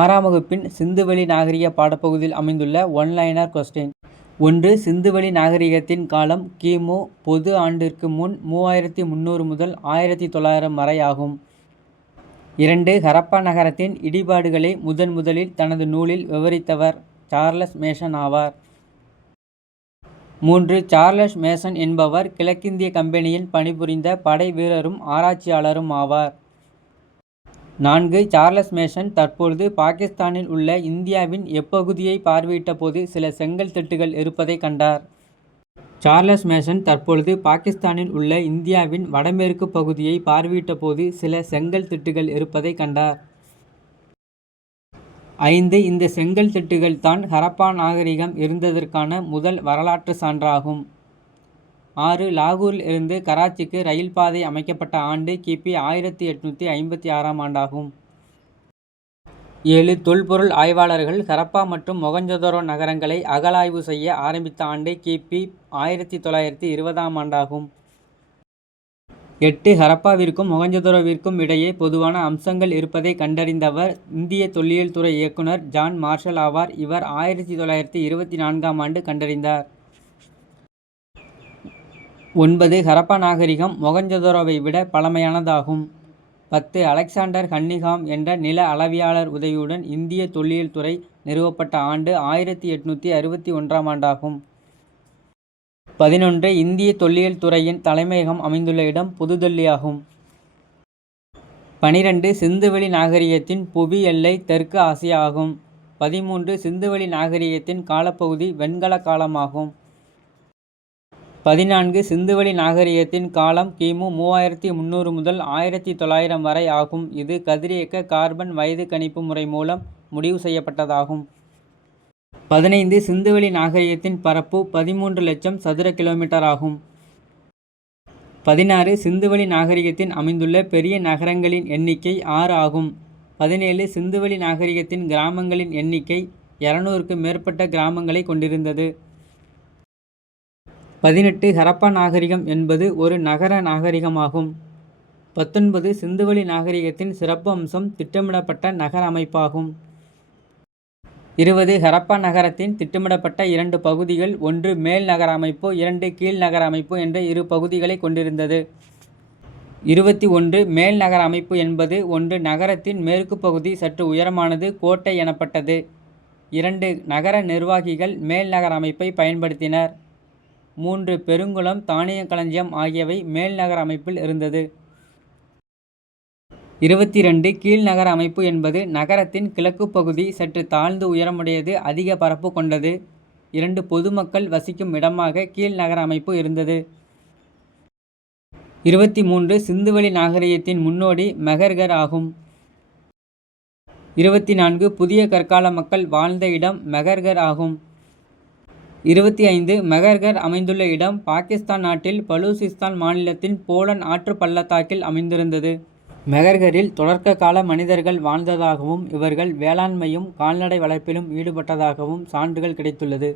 6ஆம் வகுப்பின் சிந்துவெளி நாகரிக பாடப்பகுதியில் அமைந்துள்ள ஒன்லைனர் கொஸ்டின். 1. சிந்துவெளி நாகரிகத்தின் காலம் கிமு பொது ஆண்டிற்கு முன் 3300 முதல் 1900 வரை ஆகும். 2. ஹரப்பா நகரத்தின் இடிபாடுகளை முதலில் தனது நூலில் விவரித்தவர் சார்லஸ் மேசன் ஆவார். 3. சார்லஸ் மேசன் என்பவர் கிழக்கிந்திய கம்பெனியில் பணிபுரிந்த படை வீரரும் ஆராய்ச்சியாளரும் ஆவார். 4. சார்லஸ் மேசன் தற்பொழுது பாகிஸ்தானில் உள்ள இந்தியாவின் எப்பகுதியை பார்வையிட்ட போது சில செங்கல் திட்டுகள் இருப்பதை கண்டார். சார்லஸ் மேசன் தற்பொழுது பாகிஸ்தானில் உள்ள இந்தியாவின் வடமேற்கு பகுதியை பார்வையிட்ட போது சில செங்கல் திட்டுகள் இருப்பதை கண்டார். 5. இந்த செங்கல் திட்டுகள் தான் ஹரப்பா நாகரிகம் இருந்ததற்கான முதல் வரலாற்று சான்றாகும். 6. லாகூரில் இருந்து கராச்சிக்கு ரயில் பாதை அமைக்கப்பட்ட ஆண்டு கிபி 1856ஆம் ஆண்டாகும். 7. தொல்பொருள் ஆய்வாளர்கள் ஹரப்பா மற்றும் மொகஞ்சதாரோ நகரங்களை அகழாய்வு செய்ய ஆரம்பித்த ஆண்டு கிபி 1920ஆம் ஆண்டாகும். 8. ஹரப்பாவிற்கும் மொகஞ்சதாரோவிற்கும் இடையே பொதுவான அம்சங்கள் இருப்பதை கண்டறிந்தவர் இந்திய தொல்லியல் துறை இயக்குனர் ஜான் மார்ஷல் ஆவார். இவர் 1924ஆம் ஆண்டு கண்டறிந்தார். 9. ஹரப்பா நாகரிகம் மொகஞ்சதாரோவை விட பழமையானதாகும். 10. அலெக்சாண்டர் கன்னிங்ஹாம் என்ற நில அளவியாளர் உதவியுடன் இந்திய தொல்லியல் துறை நிறுவப்பட்ட ஆண்டு 1861ஆம் ஆண்டாகும். 11. இந்திய தொல்லியல் துறையின் தலைமையகம் அமைந்துள்ள இடம் புதுதில்லி ஆகும். 12. சிந்துவெளி நாகரிகத்தின் புவி எல்லை தெற்கு ஆசியா ஆகும். 13. சிந்துவெளி நாகரிகத்தின் காலப்பகுதி வெண்கல காலமாகும். 14. சிந்துவெளி நாகரிகத்தின் காலம் கிமு 3300 முதல் 1900 வரை ஆகும். இது கதிரியக்க கார்பன் வயது கணிப்பு முறை மூலம் முடிவு செய்யப்பட்டதாகும். 15. சிந்துவெளி நாகரிகத்தின் பரப்பு 13 லட்சம் சதுர கிலோமீட்டர் ஆகும். 16. சிந்துவெளி நாகரிகத்தின் அமைந்துள்ள பெரிய நகரங்களின் எண்ணிக்கை 6 ஆகும். 17. சிந்துவெளி நாகரிகத்தின் கிராமங்களின் எண்ணிக்கை 200க்கு மேற்பட்ட கிராமங்களை கொண்டிருந்தது. 18. ஹரப்பா நாகரிகம் என்பது ஒரு நகர நாகரிகமாகும். 19. சிந்துவெளி நாகரிகத்தின் சிறப்பு அம்சம் திட்டமிடப்பட்ட நகர அமைப்பாகும். 20. ஹரப்பா நகரத்தின் திட்டமிடப்பட்ட 2 பகுதிகள், ஒன்று மேல் நகர அமைப்பு, 2 கீழ் நகர அமைப்பு என்ற 2 பகுதிகளை கொண்டிருந்தது. 21. மேல் நகர அமைப்பு என்பது ஒன்று நகரத்தின் மேற்கு பகுதி சற்று உயரமானது கோட்டை எனப்பட்டது. 2 நகர நிர்வாகிகள் மேல் நகர அமைப்பை பயன்படுத்தினர். 3 பெருங்குளம், தானிய களஞ்சியம் ஆகியவை மேல் நகர அமைப்பில் இருந்தது. 22 கீழ் நகர அமைப்பு என்பது நகரத்தின் கிழக்கு பகுதி சற்று தாழ்ந்து உயரமுடையது, அதிக பரப்பு கொண்டது. 2 பொதுமக்கள் வசிக்கும் இடமாக கீழ் நகர அமைப்பு இருந்தது. 23 சிந்துவெளி நாகரிகத்தின் முன்னோடி மெஹர்கர் ஆகும். 24 புதிய கற்கால மக்கள் வாழ்ந்த இடம் மெஹர்கர் ஆகும். 25 மெஹர்கர் அமைந்துள்ள இடம் பாகிஸ்தான் நாட்டில் பலூசிஸ்தான் மாநிலத்தின் போலன் ஆற்று பள்ளத்தாக்கில் அமைந்திருந்தது. மெஹர்கரில் தொடக்க கால மனிதர்கள் வாழ்ந்ததாகவும் இவர்கள் வேளாண்மையும் கால்நடை வளர்ப்பிலும் ஈடுபட்டதாகவும் சான்றுகள் கிடைத்துள்ளது.